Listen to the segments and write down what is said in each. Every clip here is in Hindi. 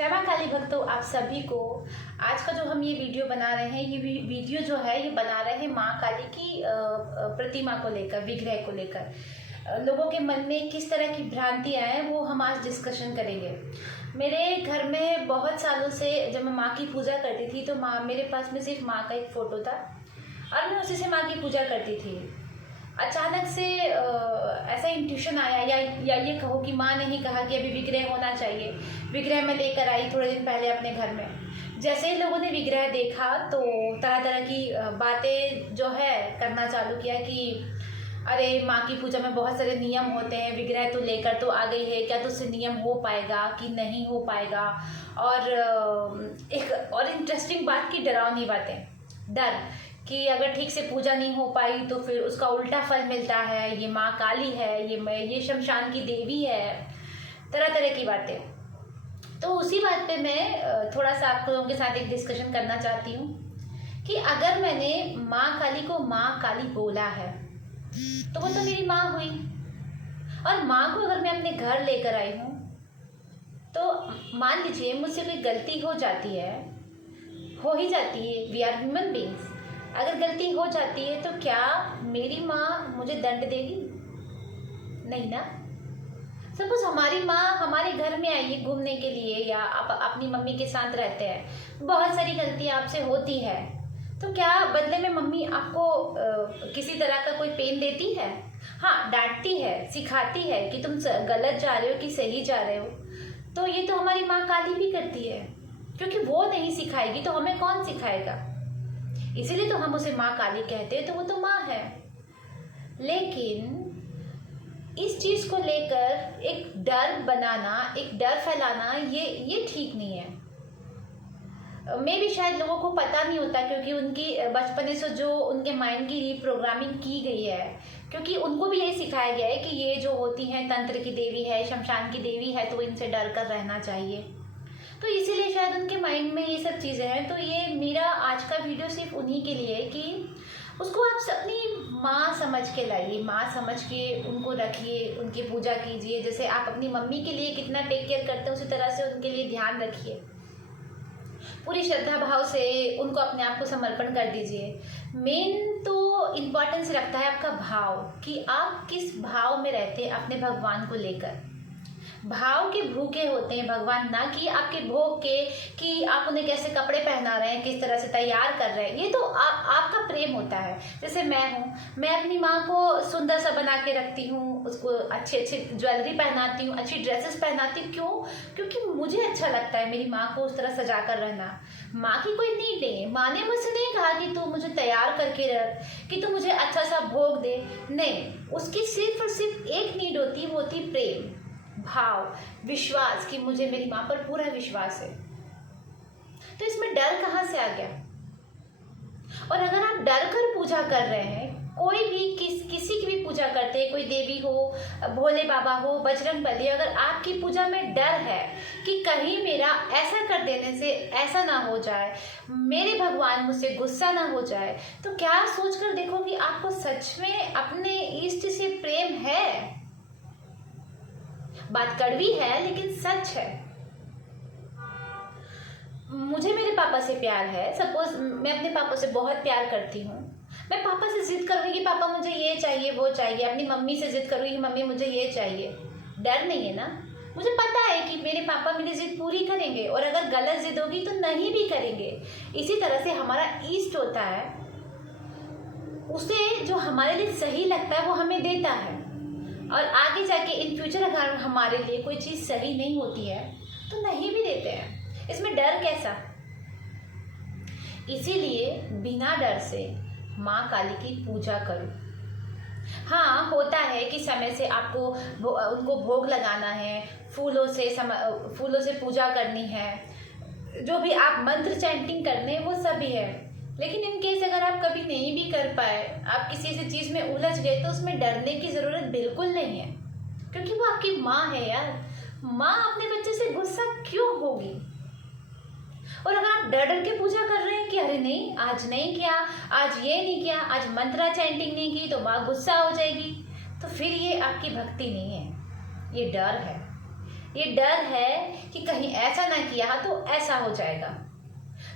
जय मां काली भक्तों, आप सभी को आज का जो हम ये वीडियो बना रहे हैं, ये वीडियो जो है ये बना रहे हैं मां काली की प्रतिमा को लेकर, विग्रह को लेकर। लोगों के मन में किस तरह की भ्रांतियां हैं वो हम आज डिस्कशन करेंगे। मेरे घर में बहुत सालों से जब मैं माँ की पूजा करती थी तो मेरे पास में सिर्फ माँ का एक फ़ोटो था और मैं उसी से माँ की पूजा करती थी। अचानक से ऐसा इंट्यूशन आया या ये कहो कि माँ ने ही कहा कि अभी विग्रह होना चाहिए। विग्रह मैं लेकर आई थोड़े दिन पहले अपने घर में। जैसे ही लोगों ने विग्रह देखा तो तरह तरह की बातें जो है करना चालू किया कि अरे माँ की पूजा में बहुत सारे नियम होते हैं, विग्रह तो लेकर तो आ गई है, क्या तो उससे नियम हो पाएगा कि नहीं हो पाएगा। और एक और इंटरेस्टिंग बात की डरावनी बातें, डर कि अगर ठीक से पूजा नहीं हो पाई तो फिर उसका उल्टा फल मिलता है, ये माँ काली है, ये शमशान की देवी है, तरह तरह की बातें। तो उसी बात पे मैं थोड़ा सा आप लोगों के साथ एक डिस्कशन करना चाहती हूँ कि अगर मैंने माँ काली को माँ काली बोला है तो वो तो मेरी माँ हुई, और माँ को अगर मैं अपने घर लेकर आई हूँ तो मान लीजिए मुझसे कोई गलती हो जाती है, हो ही जाती है, वी आर ह्यूमन बींग्स। अगर गलती हो जाती है तो क्या मेरी माँ मुझे दंड देगी? नहीं ना। सपोज हमारी माँ हमारे घर में आई है घूमने के लिए, या आप अपनी मम्मी के साथ रहते हैं, बहुत सारी गलतियाँ आपसे होती है, तो क्या बदले में मम्मी आपको किसी तरह का कोई पेन देती है? हाँ, डांटती है, सिखाती है कि तुम गलत जा रहे हो कि सही जा रहे हो। तो ये तो हमारी माँ काली भी करती है, क्योंकि वो नहीं सिखाएगी तो हमें कौन सिखाएगा। इसीलिए तो हम उसे माँ काली कहते हैं, तो वो तो माँ है। लेकिन इस चीज को लेकर एक डर बनाना, एक डर फैलाना, ये ठीक नहीं है। मे भी शायद लोगों को पता नहीं होता, क्योंकि उनकी बचपन से जो उनके माइंड की रीप्रोग्रामिंग की गई है, क्योंकि उनको भी यही सिखाया गया है कि ये जो होती है तंत्र की देवी है, शमशान की देवी है, तो इनसे डर कर रहना चाहिए। तो इसीलिए शायद उनके माइंड में ये सब चीज़ें हैं। तो ये मेरा आज का वीडियो सिर्फ उन्हीं के लिए है कि उसको आप अपनी माँ समझ के लाइए, माँ समझ के उनको रखिए, उनकी पूजा कीजिए। जैसे आप अपनी मम्मी के लिए कितना टेक केयर करते हैं, उसी तरह से उनके लिए ध्यान रखिए, पूरी श्रद्धा भाव से उनको अपने आप को समर्पण कर दीजिए। मेन तो इम्पोर्टेंस रखता है आपका भाव, कि आप किस भाव में रहते हैं अपने भगवान को लेकर। भाव के भूखे होते हैं भगवान, ना कि आपके भोग के कि आप उन्हें कैसे कपड़े पहना रहे हैं, किस तरह से तैयार कर रहे हैं। ये तो आपका प्रेम होता है। जैसे मैं हूँ, मैं अपनी माँ को सुंदर सा बना के रखती हूँ, उसको अच्छी अच्छी ज्वेलरी पहनाती हूँ, अच्छी ड्रेसेस पहनाती हूँ। क्यों? क्योंकि मुझे अच्छा लगता है मेरी माँ को उस तरह सजा कर रहना। माँ की कोई नीड नहीं है। माँ ने मुझसे नहीं कहा कि तू मुझे तैयार करके रख, कि तू मुझे अच्छा सा भोग दे। नहीं, उसकी सिर्फ और सिर्फ एक नीड होती है, वो होती प्रेम, भाव, विश्वास, कि मुझे मेरी माँ पर पूरा विश्वास है। तो इसमें डर कहाँ से आ गया? और अगर आप डर कर पूजा कर रहे हैं, कोई भी किसी की भी पूजा करते हैं, कोई देवी हो, भोले बाबा हो, बजरंग बली, अगर आपकी पूजा में डर है कि कहीं मेरा ऐसा कर देने से ऐसा ना हो जाए, मेरे भगवान मुझसे गुस्सा ना हो जाए, तो क्या सोच कर देखो कि आपको सच में अपने इष्ट से प्रेम है? बात कड़वी है लेकिन सच है। मुझे मेरे पापा से प्यार है। सपोज मैं अपने पापा से बहुत प्यार करती हूँ, मैं पापा से जिद करूँगी कि पापा मुझे ये चाहिए वो चाहिए, अपनी मम्मी से जिद करूँगी कि मम्मी मुझे ये चाहिए। डर नहीं है ना। मुझे पता है कि मेरे पापा मेरी जिद पूरी करेंगे, और अगर गलत जिद होगी तो नहीं भी करेंगे। इसी तरह से हमारा ईस्ट होता है, उसे जो हमारे लिए सही लगता है वो हमें देता है। और आगे जाके इन फ्यूचर अगर हमारे लिए कोई चीज़ सही नहीं होती है तो नहीं भी देते हैं। इसमें डर कैसा? इसीलिए बिना डर से माँ काली की पूजा करो। हाँ, होता है कि समय से आपको उनको भोग लगाना है, फूलों से पूजा करनी है, जो भी आप मंत्र चैंटिंग करने वो सभी है। लेकिन इन केस अगर आप कभी नहीं भी कर पाए, आप किसी ऐसी चीज़ में उलझ गए, तो उसमें डरने की ज़रूरत बिल्कुल नहीं है, क्योंकि वो आपकी माँ है यार। माँ अपने बच्चे से गुस्सा क्यों होगी? और अगर आप डर डर के पूजा कर रहे हैं कि अरे नहीं, आज नहीं किया, आज ये नहीं किया, आज मंत्रा चैंटिंग नहीं की तो माँ गुस्सा हो जाएगी, तो फिर ये आपकी भक्ति नहीं है, ये डर है। ये डर है कि कहीं ऐसा ना किया तो ऐसा हो जाएगा।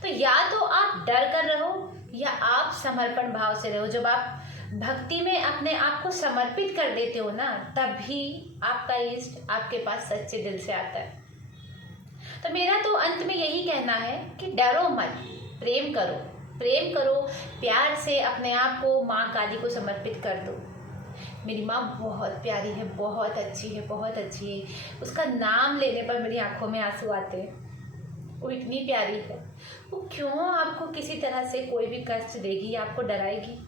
तो या तो आप डर कर रहो या आप समर्पण भाव से रहो। जब आप भक्ति में अपने आप को समर्पित कर देते हो ना, तभी आपका इष्ट आपके पास सच्चे दिल से आता है। तो मेरा तो अंत में यही कहना है कि डरो मत, प्रेम करो, प्रेम करो, प्यार से अपने आप को माँ काली को समर्पित कर दो। मेरी माँ बहुत प्यारी है, बहुत अच्छी है, बहुत अच्छी है। उसका नाम लेने पर मेरी आंखों में आंसू आते हैं। वो इतनी प्यारी है। वो क्यों आपको किसी तरह से कोई भी कष्ट देगी या आपको डराएगी?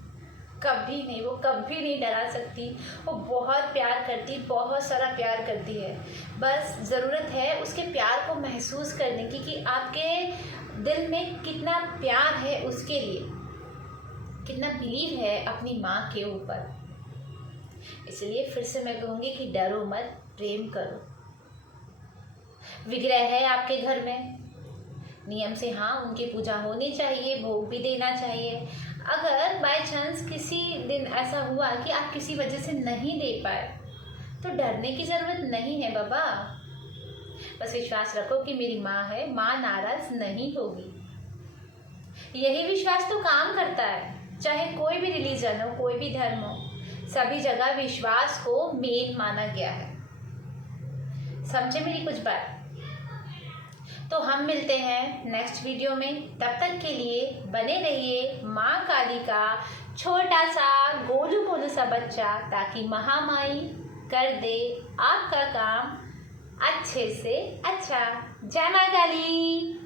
कभी नहीं, वो कभी नहीं डरा सकती। वो बहुत प्यार करती, बहुत सारा प्यार करती है। बस ज़रूरत है उसके प्यार को महसूस करने की कि आपके दिल में कितना प्यार है उसके लिए, कितना बिलीव है अपनी माँ के ऊपर। इसलिए फिर से मैं कहूँगी कि डरो मत, प्रेम करो। विग्रह है आपके घर में, नियम से हाँ उनकी पूजा होनी चाहिए, भोग भी देना चाहिए। अगर बाय चांस किसी दिन ऐसा हुआ कि आप किसी वजह से नहीं दे पाए तो डरने की ज़रूरत नहीं है बाबा। बस विश्वास रखो कि मेरी माँ है, माँ नाराज नहीं होगी। यही विश्वास तो काम करता है। चाहे कोई भी रिलीजन हो, कोई भी धर्म हो, सभी जगह विश्वास को मेन माना गया है। समझे मेरी कुछ बात? तो हम मिलते हैं नेक्स्ट वीडियो में। तब तक के लिए बने रहिए माँ काली का छोटा सा गोलू मोलू सा बच्चा, ताकि महामाई कर दे आपका काम अच्छे से अच्छा। जय माँ काली।